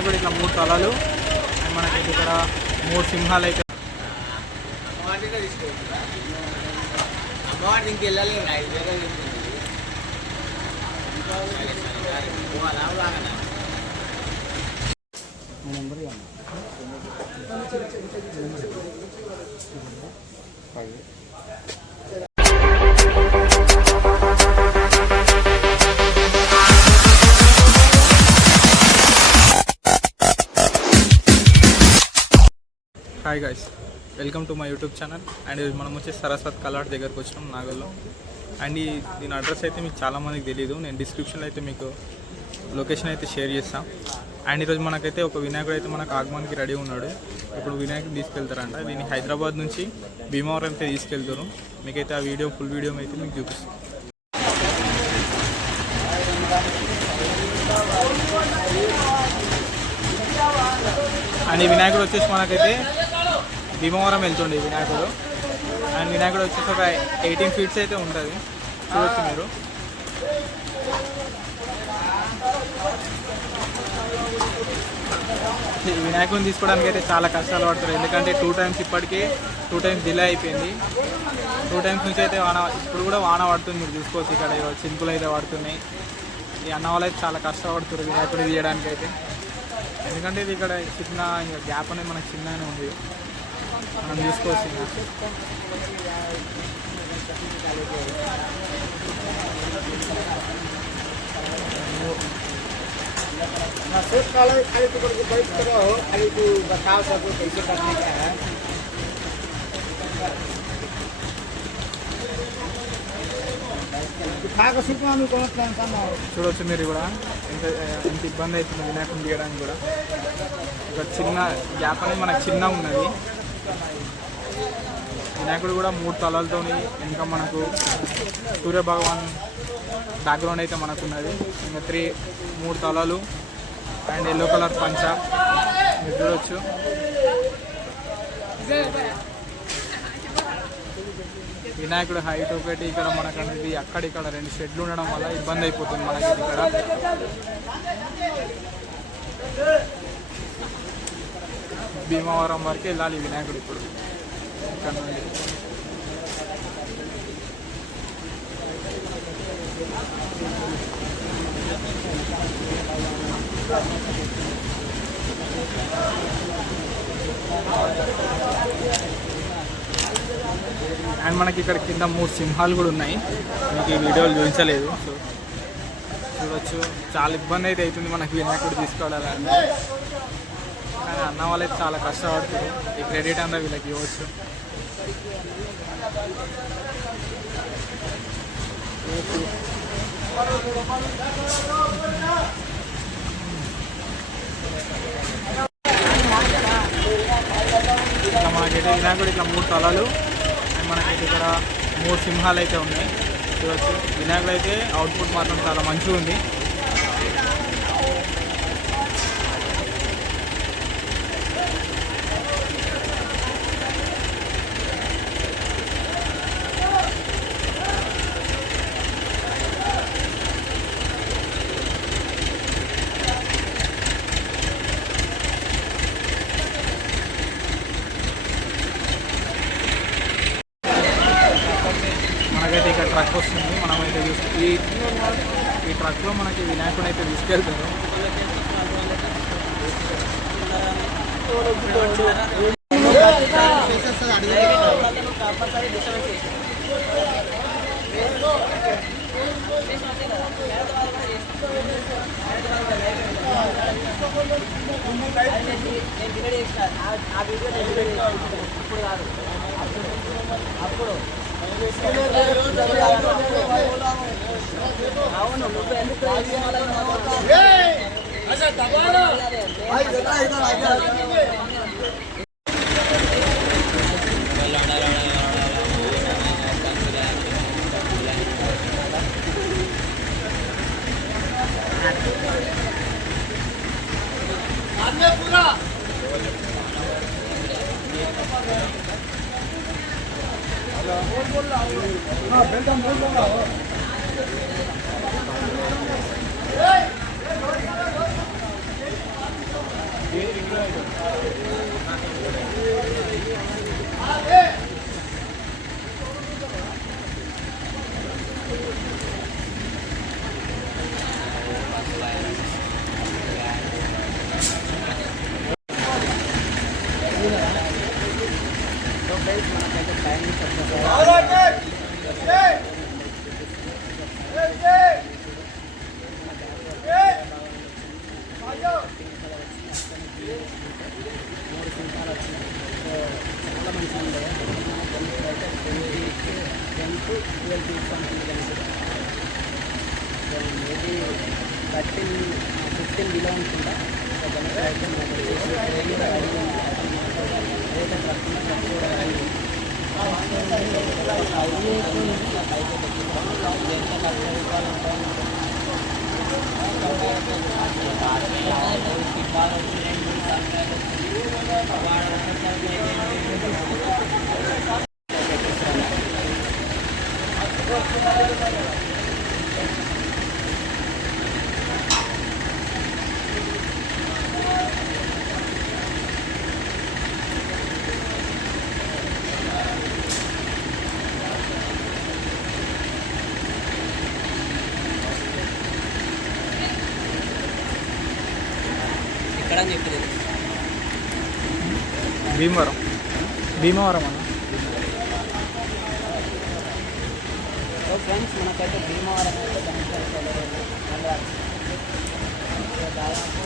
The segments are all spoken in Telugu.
వినాయకుడు ఇట్లా 3 తలలు అండ్ మనకైతే ఇక్కడ 3 సింహాలు అయితే hi guys, welcome to my YouTube channel. And మనం వచ్చి సరస్వత్ కలాట్ దగ్గరకు వచ్చినాం నాగల్లో. అండ్ దీని అడ్రస్ అయితే మీకు చాలామందికి తెలియదు. నేను డిస్క్రిప్షన్లో అయితే మీకు లొకేషన్ అయితే షేర్ చేస్తాను. అండ్ ఈరోజు మనకైతే ఒక వినాయకుడు అయితే మనకు ఆగమన్కి రెడీ ఉన్నాడు. ఇప్పుడు వినాయకుడు తీసుకెళ్తారంట. దీన్ని హైదరాబాద్ నుంచి భీమవరం అయితే తీసుకెళ్తారు. మీకైతే ఆ వీడియో ఫుల్ వీడియో అయితే మీకు చూపిస్తాను. అండ్ ఈ వినాయకుడు వచ్చేసి మనకైతే భీమవరం వెళ్తుండే వినాయకుడు. అండ్ వినాయకుడు వచ్చేసి ఒక 18 ఫీట్స్ అయితే ఉంటుంది, చూడొచ్చు మీరు. ఈ వినాయకుడిని తీసుకోవడానికి అయితే చాలా కష్టాలు పడతారు, ఎందుకంటే 2 టైమ్స్ ఇప్పటికే 2 టైమ్స్ డిలే అయిపోయింది. 2 టైమ్స్ నుంచి అయితే ఇప్పుడు కూడా వాన పడుతుంది, మీరు చూసుకోవచ్చు. ఇక్కడ చినుకులు అయితే పడుతున్నాయి. ఈ అన్న వాళ్ళు అయితే చాలా కష్టపడుతున్నారు వినాయకుడిని తీయడానికి అయితే, ఎందుకంటే ఇది ఇక్కడ చిన్న గ్యాప్ అనేది మనకు చిన్నగానే ఉంది, మనం చూసుకోవచ్చు. చూడవచ్చు మీరు కూడా ఎంత ఇబ్బంది అవుతుంది వినాయకుడిని తీయడానికి కూడా. ఒక చిన్న గ్యాప్ అనేది మనకు చిన్న ఉన్నది. వినాయకుడు కూడా 3 తలలతో ఇంకా మనకు సూర్యభగవాన్ బ్యాక్గ్రౌండ్ అయితే మనకు ఉన్నది. ఇంకా 3 తలలు అండ్ ఎల్లో కలర్ పంచ మీరు చూడవచ్చు. వినాయకుడు హైట్ ఒకటి ఇక్కడ మనకు అనేది అక్కడిక్కడ 2 షెడ్లు ఉండడం వల్ల ఇబ్బంది అయిపోతుంది మనకి. ఇక్కడ భీమవరం వరకు వెళ్ళాలి వినాయకుడు ఇప్పుడు ఇక్కడ నుండి. అండ్ మనకి ఇక్కడ కింద 3 సింహాలు కూడా ఉన్నాయి, మీకు ఈ వీడియోలు చూపించలేదు. సో చూడవచ్చు, చాలా ఇబ్బంది అయితే అవుతుంది మనకి వినాయకుడు తీసుకోవాలంటే. కానీ అన్న వాళ్ళైతే చాలా కష్టపడుతుంది. ఈ క్రెడిట్ అంతా వీళ్ళకి ఇవ్వచ్చు. ఇట్లా మనకైతే వినాయకుడు ఇట్లా 3 తలలు అండ్ మనకైతే ఇక్కడ 3 సింహాలు అయితే ఉన్నాయి, చూడవచ్చు. వినాయకుడు అయితే అవుట్పుట్ మాత్రం చాలా మంచిగా ఉంది. మనకైతే ఇక్కడ ట్రక్ వస్తుంది, మనమైతే చూస్తే ఈ ట్రక్లో మనకి వినాయకుడు అయితే తీసుకెళ్తారు. అప్పుడు అవును నువ్వు ఎందుకు మనకైతే టైమింగ్స్ వచ్చేసి మూడు సింహాలు వచ్చినాయి. సో చాలా మంచి ఉండే అయితే 10 to 12 feet సంథింగ్ కనిపిస్తుంది. సో మేబీ 15 బిలో అనుకుంటా. సో కనుక అయితే మనకు వచ్చేసి ట్రైన్ కూడా అడిగింది ఏదైతే ట్రక్ ఉన్న ట్రక్ కూడా అడిగింది పైకి ఎక్కిస్తాము. ఎంత 40 రూపాయలు ఉంటాయి. ఇక్కడ అని చెప్పింది భీమవరం అన్న. సో ఫ్రెండ్స్ మనకైతే భీమవరం అయితే దాదాపు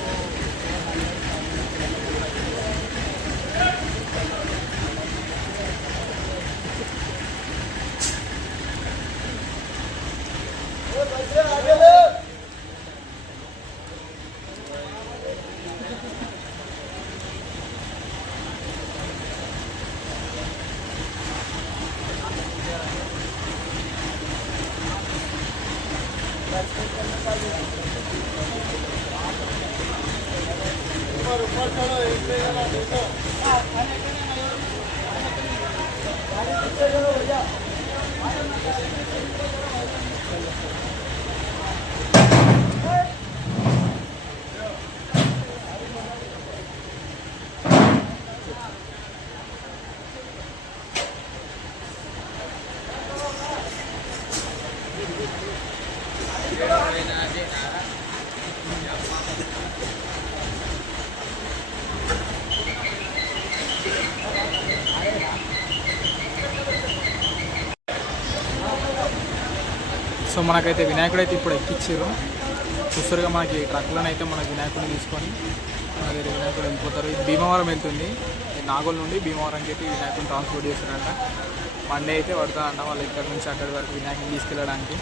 సో మనకైతే వినాయకుడు అయితే ఇప్పుడు ఎక్కిచ్చారు. చూస్తారుగా మనకి ట్రక్లను అయితే మన వినాయకుడిని తీసుకొని మన దగ్గర వినాయకుడు వెళ్ళిపోతారు. ఇది భీమవరం వెళ్తుంది. నాగోల్ నుండి భీమవరంకి అయితే వినాయకుడిని ట్రాన్స్పోర్ట్ చేస్తారంట. మండే అయితే పడుతుందంట వాళ్ళు ఇక్కడ నుంచి అక్కడి వరకు వినాయకుడిని తీసుకెళ్ళడానికి.